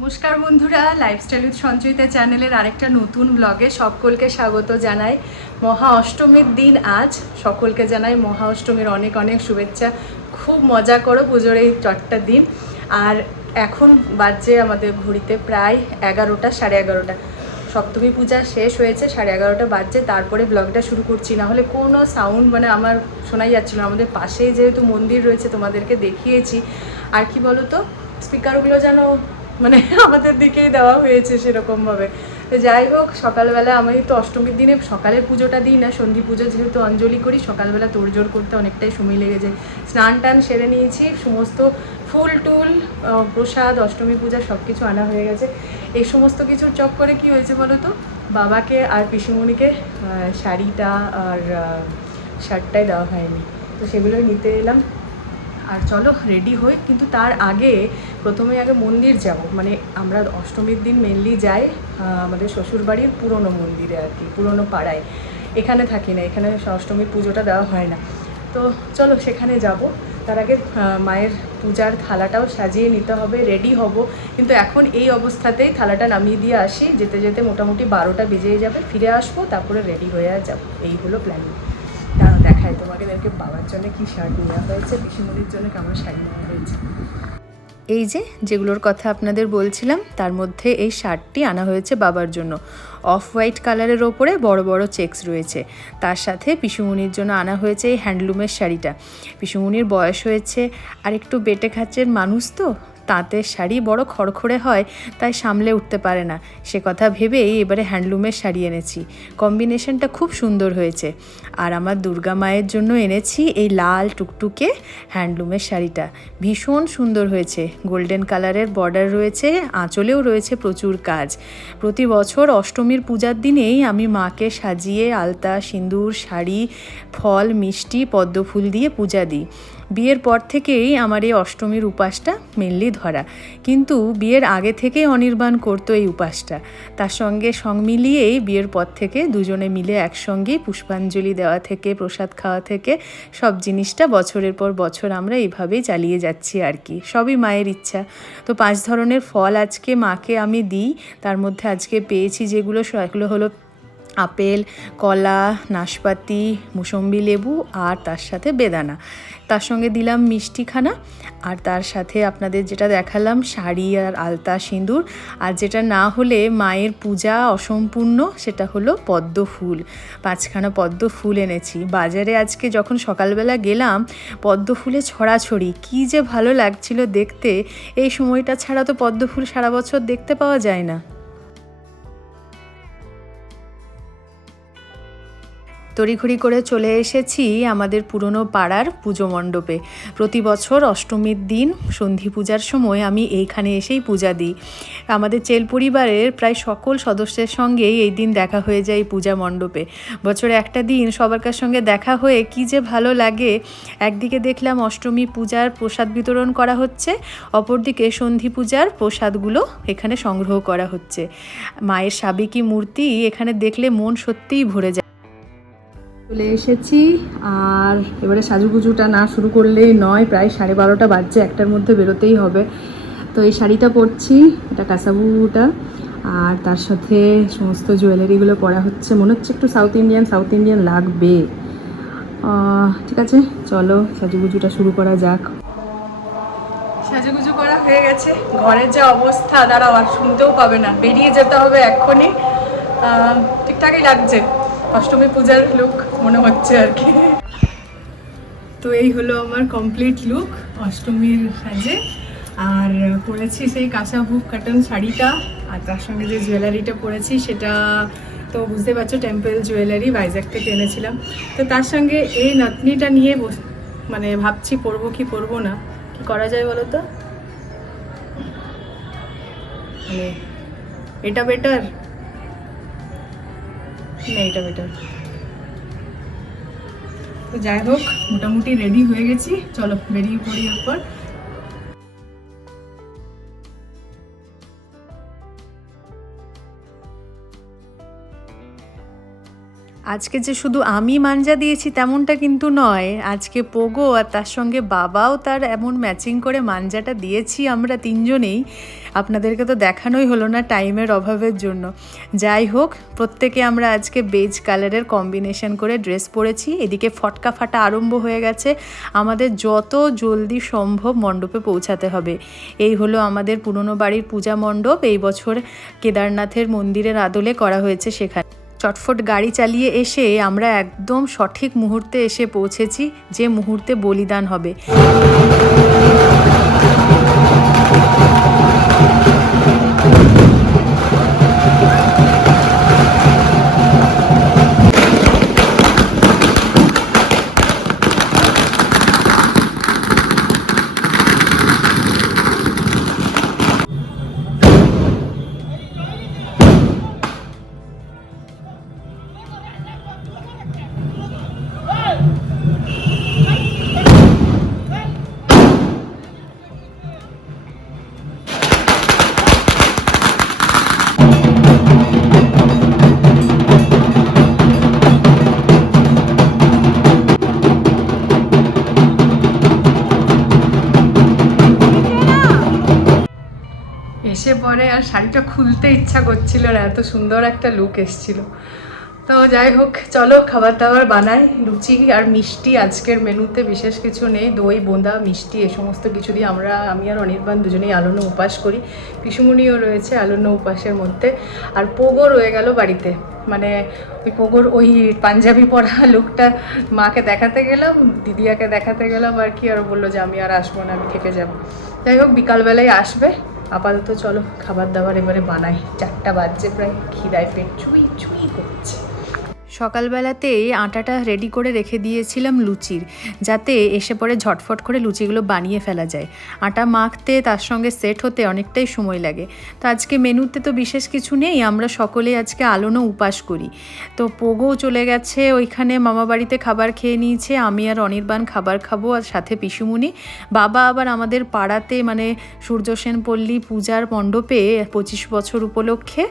নমস্কার বন্ধুরা lifestyle with Sanchayita চ্যানেলের আরেকটা নতুন ব্লগে সকলকে স্বাগত জানাই। মহা অষ্টমীর দিন আজ, সকলকে জানাই মহা অষ্টমীর অনেক অনেক শুভেচ্ছা। খুব মজা করো পুজোর এই চটটা দিন। আর এখন বাজছে আমাদের ঘড়িতে প্রায় এগারোটা, সাড়ে এগারোটা। সপ্তমী পূজা শেষ হয়েছে, সাড়ে এগারোটা বাজছে, তারপরে ব্লগটা শুরু করছি। না হলে কোনো সাউন্ড মানে আমার শোনাই যাচ্ছিল আমাদের পাশেই যেহেতু মন্দির রয়েছে, তোমাদেরকে দেখিয়েছি। আর কি বলো তো স্পিকারগুলো যেন মানে আমাদের দিকেই দেওয়া হয়েছে সেরকমভাবে। তো যাই হোক, সকালবেলা আমি তো অষ্টমীর দিনে সকালের পুজোটা দিই না, সন্ধি পুজো যেহেতু অঞ্জলি করি, সকালবেলা তোড়জোড় করতে অনেকটাই সময় লেগে যায়। স্নান টান সেরে নিয়েছি, সমস্ত ফুল টুল প্রসাদ, অষ্টমী পূজা সব কিছু আনা হয়ে গেছে। এই সমস্ত কিছুর চক্করে কি হয়েছে বলো তো? বাবাকে আর পিসুমণিকে শাড়িটা আর শার্টটাই দেওয়া হয়নি। তো সেগুলোই নিতে এলাম। আর চলো রেডি হই, কিন্তু তার আগে প্রথমে আগে মন্দির যাব। মানে আমরা অষ্টমীর দিন মেনলি যাই আমাদের শ্বশুরবাড়ির পুরনো মন্দিরে আর কি, পুরনো পাড়ায়। এখানে থাকি না, এখানে অষ্টমীর পুজোটা দেওয়া হয় না। তো চলো সেখানে যাব। তার আগে মায়ের পূজার থালাটাও সাজিয়ে নিতে হবে রেডি হব। কিন্তু এখন এই অবস্থাতেই থালাটা নামিয়ে দিয়ে আসি। যেতে যেতে মোটামুটি বারোটা বেজেই যাবে, ফিরে আসব, তারপরে রেডি হয়ে যাব। এই হলো প্ল্যানিং তোমাকে দেখে বাবার জন্য কি শার্ট নেওয়া হয়েছে পিসিমণির জন্য কেমন শাড়ি নেওয়া হয়েছে? এই যে, যেগুলোর কথা আপনাদের বলছিলাম, তার মধ্যে এই শার্টটি আনা হয়েছে বাবার জন্য। অফ হোয়াইট কালারের ওপরে বড় বড় চেকস রয়েছে। তার সাথে পিসুমুনির জন্য আনা হয়েছে এই হ্যান্ডলুমের শাড়িটা। পিসুমুনির বয়স হয়েছে আর একটু বেটে খাচ্ছের মানুষ তো তাঁতের শাড়ি বড় খড়খড়ে হয়, তাই সামলে উঠতে পারে না। সে কথা ভেবেই এবারে হ্যান্ডলুমের শাড়ি এনেছি। কম্বিনেশনটা খুব সুন্দর হয়েছে। আর আমার দুর্গা মায়ের জন্য এনেছি এই লাল টুকটুকে হ্যান্ডলুমের শাড়িটা। ভীষণ সুন্দর হয়েছে। গোল্ডেন কালারের বর্ডার রয়েছে, আঁচলেও রয়েছে প্রচুর কাজ। প্রতি বছর অষ্টমীর পূজার দিনেই আমি মাকে সাজিয়ে আলতা, সিঁদুর, শাড়ি, ফল, মিষ্টি পদ্ম ফুল দিয়ে পূজা দিই। বিয়ের পর থেকেই আমার এই অষ্টমীর উপাসটা মেনলি ধরা। কিন্তু বিয়ের আগে থেকেই অনির্বাণ করতো এই উপাসটা। তার সঙ্গে সং মিলিয়েই বিয়ের পর থেকে দুজনে মিলে একসঙ্গেই পুষ্পাঞ্জলি দেওয়া থেকে, প্রসাদ খাওয়া থেকে, সব জিনিসটা বছরের পর বছর আমরা এইভাবেই চালিয়ে যাচ্ছি আর কি। সবই মায়ের ইচ্ছা। তো পাঁচ ধরনের ফল আজকে মাকে আমি দিই। তার মধ্যে আজকে পেয়েছি যেগুলো, সেগুলো হলো আপেল, কলা, নাশপাতি, মুসম্বি লেবু আর তার সাথে বেদানা। তার সঙ্গে দিলাম মিষ্টিখানা আর তার সাথে আপনাদের যেটা দেখালাম, শাড়ি আর আলতা সিঁদুর। আর যেটা না হলে মায়ের পূজা অসম্পূর্ণ, সেটা হলো পদ্ম ফুল। পাঁচখানা পদ্ম ফুল এনেছি। বাজারে আজকে যখন সকালবেলা গেলাম, পদ্ম ফুলে ছড়াছড়ি, কী যে ভালো লাগছিল দেখতে। এই সময়টা ছাড়া তো পদ্ম ফুল সারা বছর দেখতে পাওয়া যায় না। তড়িঘড়ি করে চলে এসেছি আমাদের পুরনো পাড়ার পুজো মণ্ডপে। প্রতি বছর অষ্টমীর দিন সন্ধি পূজার সময় আমি এইখানে এসেই পূজা দিই। আমাদের চেল পরিবারের প্রায় সকল সদস্যের সঙ্গেই এই দিন দেখা হয়ে যায় পূজা মণ্ডপে। বছরে একটা দিন সবার সঙ্গে দেখা হয়ে কি যে ভালো লাগে, একদিকে দেখলাম অষ্টমী পূজার প্রসাদ বিতরণ করা হচ্ছে, অপরদিকে সন্ধি পূজার প্রসাদগুলো এখানে সংগ্রহ করা হচ্ছে। মায়ের সাবেকি মূর্তি এখানে দেখলে মন সত্যিই ভরে যায়। চলে এসেছি। আর এবারে সাজুগুজুটা না শুরু করলেই নয়, প্রায় সাড়ে বারোটা বাজছে, একটার মধ্যে বেরোতেই হবে। তো এই শাড়িটা পরছি, এটা কাসাবুটা। আর তার সাথে সমস্ত জুয়েলারিগুলো পরা হচ্ছে। মনে হচ্ছে একটু সাউথ ইন্ডিয়ান সাউথ ইন্ডিয়ান লাগবে। ঠিক আছে, চলো সাজুগুজুটা শুরু করা যাক। সাজুগুজু করা হয়ে গেছে। ঘরের যে অবস্থা, দাঁড়াও, আর শুনতেও পাবে না। বেরিয়ে যেতে হবে এক্ষুনি। ঠিকঠাকই লাগছে। অষ্টমী পূজার লুক মনে হচ্ছে আর কি। তো এই হলো আমার কমপ্লিট লুক অষ্টমীর সাজে। আর পরেছি সেই কাঁচা বুক কাটন শাড়িটা, আর তার সঙ্গে যে জুয়েলারিটা পরেছি সেটা তো বুঝতে পারছ টেম্পল জুয়েলারি ভাইজ্যাক থেকে এনেছিলাম। তো তার সঙ্গে এই নাতনিটা নিয়ে মানে ভাবছি পরবো কি পরবো না। কি করা যায় বলো তো? মানে এটা বেটার এটা বেটার তো যাই হোক মোটামুটি রেডি হয়ে গেছি। চলো বেরিয়ে পড়ি এরপর। আজকে যে শুধু আমি মাঞ্জা দিয়েছি তেমনটা কিন্তু নয়। আজকে পোগো আর তার সঙ্গে বাবাও তার এমন ম্যাচিং করে মাঞ্জাটা দিয়েছি আমরা তিনজনেই। আপনাদেরকে তো দেখানোই হলো না টাইমের অভাবের জন্য। যাই হোক, প্রত্যেকে আমরা আজকে বেজ কালারের কম্বিনেশন করে ড্রেস পরেছি। এদিকে ফটকা ফাটা আরম্ভ হয়ে গেছে। আমাদের যত জলদি সম্ভব মণ্ডপে পৌঁছাতে হবে। এই হলো আমাদের পুরনো বাড়ির পূজা মণ্ডপ। এই বছর কেদারনাথের মন্দিরের আদলে করা হয়েছে সেখানে। চটফট গাড়ি চালিয়ে এসে আমরা একদম সঠিক মুহূর্তে এসে পৌঁছেছি যে মুহূর্তে বলিদান হবে। আর শাড়িটা খুলতে ইচ্ছা করছিল না, এত সুন্দর একটা লুক এসছিল। তো যাই হোক, চলো খাবার দাবার বানাই। লুচি আর মিষ্টি আজকের মেনুতে বিশেষ কিছু নেই। দই, বোঁদা, মিষ্টি, এ সমস্ত কিছু দিয়ে আমরা, আমি আর অনির্বাণ দুজনেই আলোন্য উপাস করি। পিসুমণিও রয়েছে আলোন্য উপাসের মধ্যে। আর পোগো রয়ে গেল বাড়িতে। মানে ওই পোগোর ওই পাঞ্জাবি পরা লুকটা মাকে দেখাতে গেলাম, দিদিয়াকে দেখাতে গেলাম আর কি, আর বলল যে আমি আর আসব না, আমি থেকে যাব। যাই হোক, বিকালবেলায় আসবে। আপাতত চলো খাবার দাবার এবারে বানাই। চারটা বাজছে প্রায় খিদায় পেট চুই চুই করছে। সকালবেলাতেই আটাটা রেডি করে রেখে দিয়েছিলাম লুচির, যাতে এসে পরে ঝটফট করে লুচিগুলো বানিয়ে ফেলা যায়। আটা মাখতে তার সঙ্গে সেট হতে অনেকটাই সময় লাগে। তো আজকে মেনুতে তো বিশেষ কিছু নেই, আমরা সকলেই আজকে আলোনো উপাস করি। তো পোগো চলে গেছে, ওইখানে মামা বাড়িতে খাবার খেয়ে নিয়েছে, আমি আর অনির্বাণ খাবার খাব আর সাথে পিসুমুনি বাবা আবার আমাদের পাড়াতে মানে সূর্যসেন পল্লী পূজার মণ্ডপে পঁচিশ বছর উপলক্ষে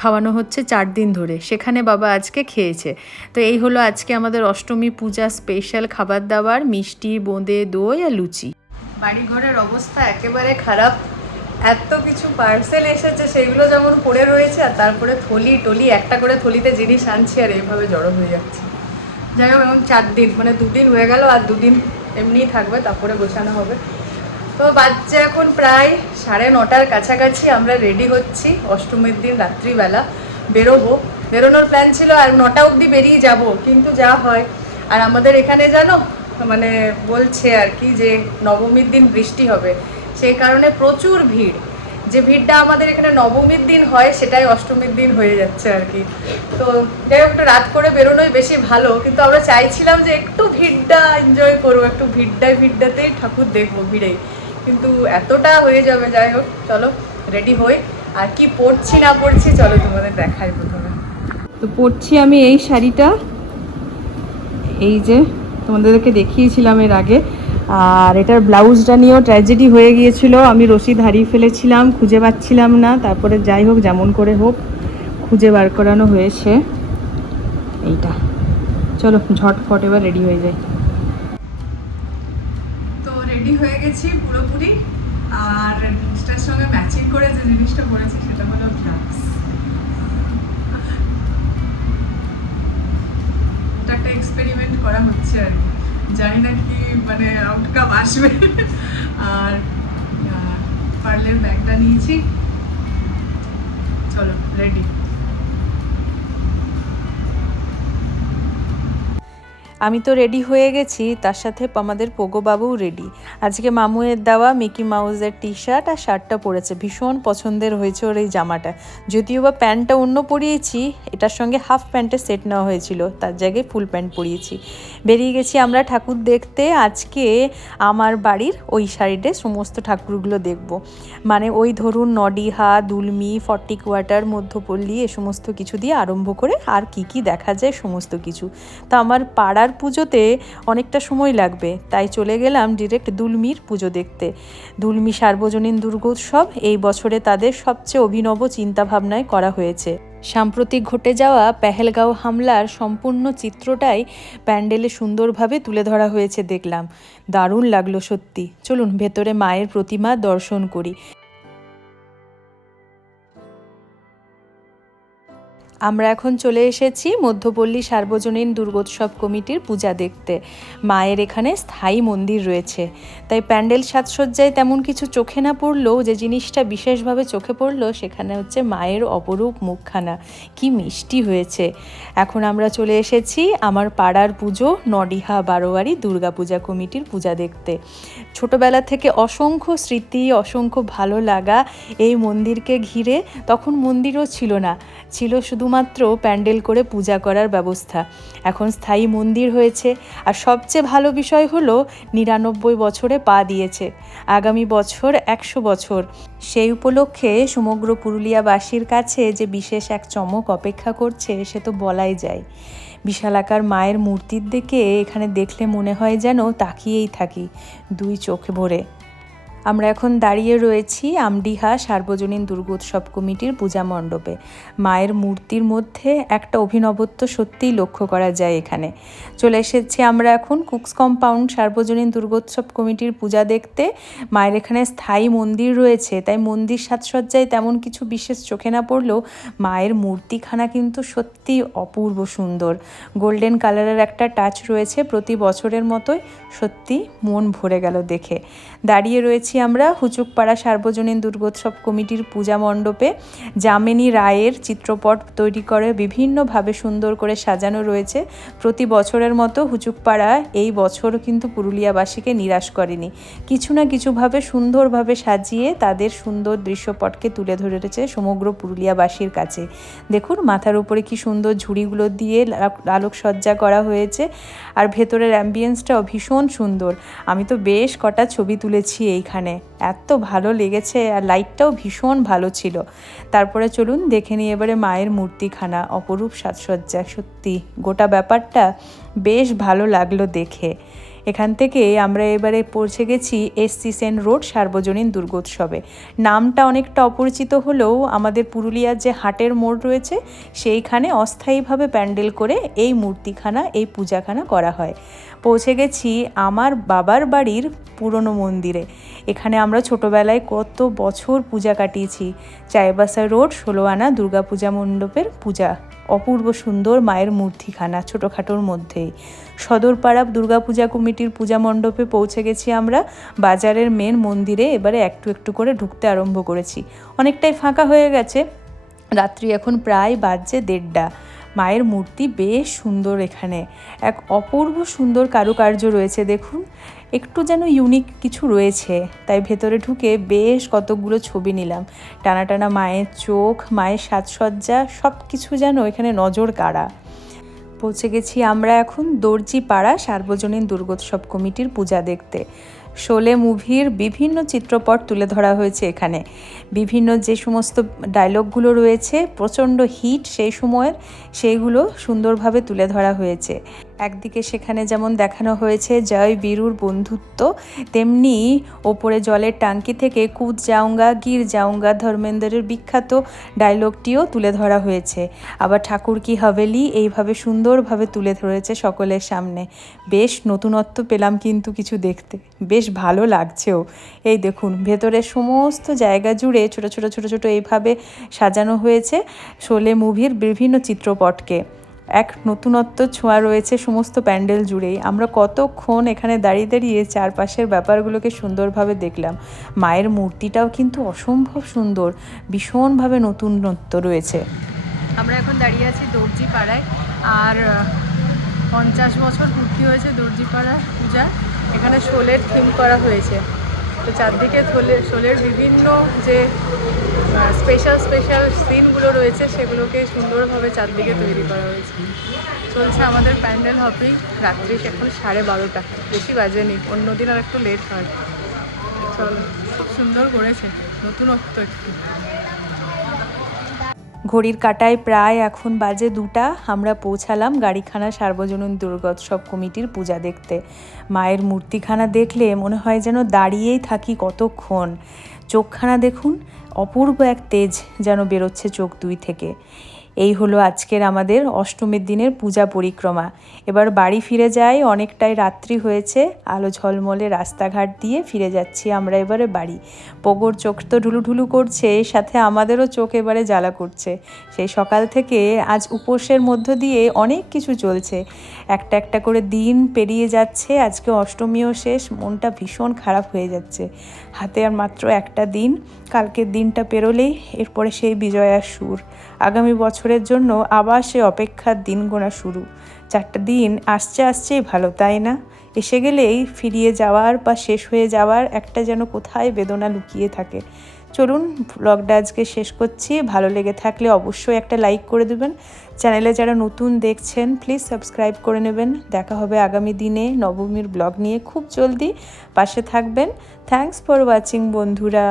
খাওয়ানো হচ্ছে চার দিন ধরে। সেখানে বাবা আজকে খেয়েছে। তো এই হলো আজকে আমাদের অষ্টমী পূজা স্পেশাল খাবার দাবার, মিষ্টি, বোঁদে, দই আর লুচি। বাড়ি ঘরের অবস্থা একেবারে খারাপ। এত কিছু পার্সেল এসেছে, সেগুলো যেমন পড়ে রয়েছে আর তারপরে থলি টলি, একটা করে থলিতে জিনিস আনছি আর এইভাবে জড়ো হয়ে যাচ্ছে। যাই হোক, এখন চার দিন মানে দুদিন হয়ে গেল আর দুদিন এমনিই থাকবে, তারপরে গোছানো হবে। তো বাচ্চা এখন প্রায় সাড়ে নটার কাছাকাছি, আমরা রেডি হচ্ছি, অষ্টমীর দিন, রাত্রিবেলা বেরোবো। বেরোনোর প্ল্যান ছিল আর নটা অবধি বেরিয়ে যাব, কিন্তু যা হয়। আর আমাদের এখানে জানো মানে বলছে আর কি যে নবমীর দিন বৃষ্টি হবে, সেই কারণে প্রচুর ভিড়। যে ভিড়টা আমাদের এখানে নবমীর দিন হয়, সেটাই অষ্টমীর দিন হয়ে যাচ্ছে আর কি। তো যাই হোক, একটু রাত করে বেরোনোই বেশি ভালো, কিন্তু আমরা চাইছিলাম যে একটু ভিড়টা এনজয় করব, একটু ভিড়টায় ভিড়টাতেই ঠাকুর দেখব ভিড়েই। কিন্তু এতটা হয়ে যাবে, যাই হোক, চলো রেডি হই আর কি পরছি না পরছি চলো তোমাদের দেখাই প্রথমে। তো পরছি আমি এই শাড়িটা, এই যে তোমাদেরকে দেখিয়েছিলাম এর আগে। আর এটার ব্লাউজটা নিয়েও ট্র্যাজেডি হয়ে গিয়েছিল। আমি রশিদ হারিয়ে ফেলেছিলাম, খুঁজে পাচ্ছিলাম না। তারপরে যাই হোক, যেমন করে হোক, খুঁজে বার করানো হয়েছে। এইটা। চলো ঝটফট এবার রেডি হয়ে তো রেডি হয়ে গেছি পুরোপুরি। আর জিনিসটার সঙ্গে ম্যাচিং করে যে জিনিসটা পরেছি সেটা হলো এটা একটা এক্সপেরিমেন্ট করা হচ্ছে আর জানি না কি মানে আউটকাম আসবে। আর পার্লের ব্যাগটা নিয়েছি। চলো রেডি আমি তো রেডি হয়ে গেছি, তার সাথে আমাদের পোগোবাবুও রেডি আজকে মামুয়ের দেওয়া মিকি মাউসের টি শার্ট আর শার্টটা পরেছে, ভীষণ পছন্দের হয়েছে ওর এই জামাটা। যদিও বা প্যান্টটা অন্য পরিয়েছি, এটার সঙ্গে হাফ প্যান্টের সেট নেওয়া হয়েছিল, তার জায়গায় ফুল প্যান্ট পরিয়েছি। বেরিয়ে গেছি আমরা ঠাকুর দেখতে, আজকে আমার বাড়ির ওই সাইডে সমস্ত ঠাকুরগুলো দেখব। মানে ওই ধরুন নডিহা, দুলমি ফর্টি কোয়ার্টার মধ্যপল্লী, এ সমস্ত কিছু দিয়ে আরম্ভ করে আর কি কি দেখা যায়, সমস্ত কিছু। তো আমার পাড়ার পুজোতে অনেকটা সময় লাগবে। তাই চলে গেলাম ডিরেক্ট দুলমির পুজো দেখতে। দুলমি সার্বজনীন দুর্গোৎসব এই বছরে তাদের সবচেয়ে অভিনব চিন্তাভাবনায় করা হয়েছে। সাম্প্রতিক ঘটে যাওয়া পেহেলগাঁও হামলার সম্পূর্ণ চিত্রটাই প্যান্ডেলে সুন্দরভাবে তুলে ধরা হয়েছে দেখলাম। দারুণ লাগল সত্যি। চলুন ভেতরে মায়ের প্রতিমা দর্শন করি। আমরা এখন চলে এসেছি মধ্যপল্লী সার্বজনীন দুর্গোৎসব কমিটির পূজা দেখতে। মায়ের এখানে স্থায়ী মন্দির রয়েছে। তাই প্যান্ডেল সাজসজ্জায় তেমন কিছু চোখে না পড়লেও যে জিনিসটা বিশেষভাবে চোখে পড়ল সেখানে হচ্ছে মায়ের অপরূপ মুখখানা। কি মিষ্টি হয়েছে। এখন আমরা চলে এসেছি আমার পাড়ার পুজো নডিহা বারোয়ারি দুর্গাপূজা কমিটির পূজা দেখতে। ছোটবেলা থেকে অসংখ্য স্মৃতি, অসংখ্য ভালো লাগা এই মন্দিরকে ঘিরে তখন মন্দিরও ছিল না। ছিল শুধুমাত্র প্যান্ডেল করে পূজা করার ব্যবস্থা। এখন স্থায়ী মন্দির হয়েছে আর সবচেয়ে ভালো বিষয় হলো নিরানব্বই বছরে পা দিয়েছে। আগামী বছর একশো বছর। সেই উপলক্ষে সমগ্র পুরুলিয়াবাসীর কাছে যে বিশেষ এক চমক অপেক্ষা করছে, সে তো বলাই যায়। বিশালাকার মায়ের মূর্তির দিকে এখানে দেখলে মনে হয় যেন তাকিয়েই থাকি দুই চোখ ভরে। আমরা এখন দাঁড়িয়ে রয়েছি আমডিহা সার্বজনীন দুর্গোৎসব কমিটির পূজা মণ্ডপে। মায়ের মূর্তির মধ্যে একটা অভিনবত্ব সত্যিই লক্ষ্য করা যায় এখানে। চলে এসেছি আমরা এখন কুকস কম্পাউন্ড সার্বজনীন দুর্গোৎসব কমিটির পূজা দেখতে। মায়ের এখানে স্থায়ী মন্দির রয়েছে, তাই মন্দির সাজসজ্জায় তেমন কিছু বিশেষ চোখে না পড়লেও মায়ের মূর্তিখানা কিন্তু সত্যি অপূর্ব সুন্দর। গোল্ডেন কালারের একটা টাচ রয়েছে, প্রতি বছরের মতোই সত্যি মন ভরে গেল দেখে। দাঁড়িয়ে রয়েছি আমরা হুচুকপাড়া সার্বজনীন দুর্গোৎসব কমিটির পূজা মণ্ডপে যামিনী রায়ের চিত্রপট তৈরি করে বিভিন্নভাবে সুন্দর করে সাজানো রয়েছে। প্রতি বছরের মতো হুচুকপাড়া এই বছর কিন্তু পুরুলিয়াবাসীকে নিরাশ করেনি। কিছু না কিছুভাবে সুন্দরভাবে সাজিয়ে তাদের সুন্দর দৃশ্যপটকে তুলে ধরেছে সমগ্র পুরুলিয়াবাসীর কাছে। দেখুন, মাথার উপরে কি সুন্দর ঝুড়িগুলো দিয়ে আলোক- আলোকসজ্জা করা হয়েছে আর ভেতরের অ্যাম্বিয়েন্সটাও ভীষণ সুন্দর। আমি তো বেশ কটা ছবি তুলেছি এইখানে। এত ভালো লেগেছে আর লাইটটাও ভীষণ ভালো ছিল। তারপরে চলুন দেখে নিই এবারে মায়ের মূর্তিখানা, অপরূপ সাজসজ্জা। সত্যি, গোটা ব্যাপারটা বেশ ভালো লাগল দেখে। এখান থেকে আমরা এবারে পৌঁছে গেছি এসসি সেন রোড সার্বজনীন দুর্গোৎসবে। নামটা অনেকটা অপরিচিত হলেও আমাদের পুরুলিয়ার যে হাটের মোড় রয়েছে, সেইখানে অস্থায়ীভাবে প্যান্ডেল করে এই মূর্তিখানা, এই পূজাখানা করা হয়। পৌঁছে গেছি আমার বাবার বাড়ির পুরনো মন্দিরে। এখানে আমরা ছোটোবেলায় কত বছর পূজা কাটিয়েছি। চাইবাসা রোড ষোলো আনা দুর্গাপূজা মণ্ডপের পূজা। অপূর্ব সুন্দর মায়ের মূর্তিখানা, ছোটোখাটোর মধ্যেই। সদরপাড়া দুর্গাপূজা কমিটির পূজা মণ্ডপে পৌঁছে গেছি আমরা। বাজারের মেন মন্দিরে এবারে একটু একটু করে ঢুকতে আরম্ভ করেছি। অনেকটাই ফাঁকা হয়ে গেছে। রাত্রি এখন প্রায় বাজছে দেড়টা। মায়ের মূর্তি বেশ সুন্দর এখানে। এক অপূর্ব সুন্দর কারুকার্য রয়েছে, দেখুন। একটু যেন ইউনিক কিছু রয়েছে। তাই ভেতরে ঢুকে বেশ কতকগুলো ছবি নিলাম। টানা টানা মায়ের চোখ, মায়ের সাজসজ্জা সব কিছু যেন এখানে নজর কাড়া পৌঁছে গেছি আমরা এখন দর্জিপাড়া সার্বজনীন দুর্গোৎসব কমিটির পূজা দেখতে। শোলে মুভির বিভিন্ন চিত্রপট তুলে ধরা হয়েছে এখানে। বিভিন্ন যে সমস্ত ডায়লগগুলো রয়েছে, প্রচণ্ড হিট সেই সময়ের, সেইগুলো সুন্দরভাবে তুলে ধরা হয়েছে। একদিকে সেখানে যেমন দেখানো হয়েছে জয় বীরুর বন্ধুত্ব, তেমনি ওপরে জলের টাঙ্কি থেকে কুদ জাউঙ্গা গির জাউঙ্গা ধর্মেন্দ্রের বিখ্যাত ডায়লগটিও তুলে ধরা হয়েছে। আবার ঠাকুর কি হাভেলি এইভাবে সুন্দরভাবে তুলে ধরেছে সকলের সামনে। বেশ নতুনত্ব পেলাম কিন্তু কিছু দেখতে। বেশ ভালো লাগছেও। এই দেখুন ভেতরে সমস্ত জায়গা জুড়ে ছোট ছোট ছোট ছোট এইভাবে সাজানো হয়েছে শোলে মুভির বিভিন্ন চিত্রপটকে। এক নতুনত্ব ছোঁয়া রয়েছে সমস্ত প্যান্ডেল জুড়েই। আমরা কতক্ষণ এখানে দাঁড়িয়ে দাঁড়িয়ে চারপাশের ব্যাপারগুলোকে সুন্দরভাবে দেখলাম। মায়ের মূর্তিটাও কিন্তু অসম্ভব সুন্দর। ভীষণভাবে নতুনত্ব রয়েছে। আমরা এখন দাঁড়িয়ে আছি দর্জি পাড়ায় আর পঞ্চাশ বছর পূর্তি হয়েছে দর্জি পাড়ার পূজা এখানে শোলের থিম করা হয়েছে। তো চারদিকে শোলের বিভিন্ন যে স্পেশাল স্পেশাল সিনগুলো রয়েছে, সেগুলোকে সুন্দরভাবে চারদিকে তৈরি করা হয়েছে। চলছে আমাদের প্যান্ডেল হপিং, রাত্রি এখন সাড়ে বারোটা। বেশি বাজেনি অন্যদিন আর একটু লেট হয়। চলো, খুব সুন্দর করেছে নতুনত্ব একটু। ঘড়ির কাটায় প্রায় এখন বাজে দুটা, আমরা পৌঁছালাম গাড়িখানা সার্বজনীন দুর্গোৎসব কমিটির পূজা দেখতে। মায়ের মূর্তিখানা দেখলে মনে হয় যেন দাঁড়িয়েই থাকি কতক্ষণ। চোখখানা দেখুন অপূর্ব এক তেজ যেন বেরোচ্ছে চোখ দুই থেকে। এই হলো আজকের আমাদের অষ্টমীর দিনের পূজা পরিক্রমা। এবার বাড়ি ফিরে যাই, অনেকটাই রাত্রি হয়েছে, আলো ঝলমলে রাস্তাঘাট দিয়ে ফিরে যাচ্ছি আমরা এবারে বাড়ি। পোগোর চোখ তো ঢুলুঢুলু করছে, এর সাথে আমাদেরও চোখ এবারে জ্বালা করছে। সেই সকাল থেকে আজ উপোসের মধ্য দিয়ে অনেক কিছু চলছে। একটা একটা করে দিন পেরিয়ে যাচ্ছে, আজকে অষ্টমীও শেষ, মনটা ভীষণ খারাপ হয়ে যাচ্ছে। হাতে আর মাত্র একটা দিন, কালকের দিনটা পেরোলেই, এরপরে সেই বিজয়ার সুর। আগামী বছরের জন্য আবার সে অপেক্ষার দিন গোনা শুরু। চারটা দিন আসছে আসছেই ভালো, তাই না? এসে গেলেই ফিরিয়ে যাওয়ার বা শেষ হয়ে যাওয়ার একটা যেন কোথায় বেদনা লুকিয়ে থাকে। চলুন ব্লগটা আজকে শেষ করছি। ভালো লেগে থাকলে অবশ্যই একটা লাইক করে দেবেন। চ্যানেলে যারা নতুন দেখছেন, প্লিজ সাবস্ক্রাইব করে নেবেন। দেখা হবে আগামী দিনে নবমীর ব্লগ নিয়ে। খুব জলদি পাশে থাকবেন। থ্যাঙ্কস ফর ওয়াচিং, বন্ধুরা।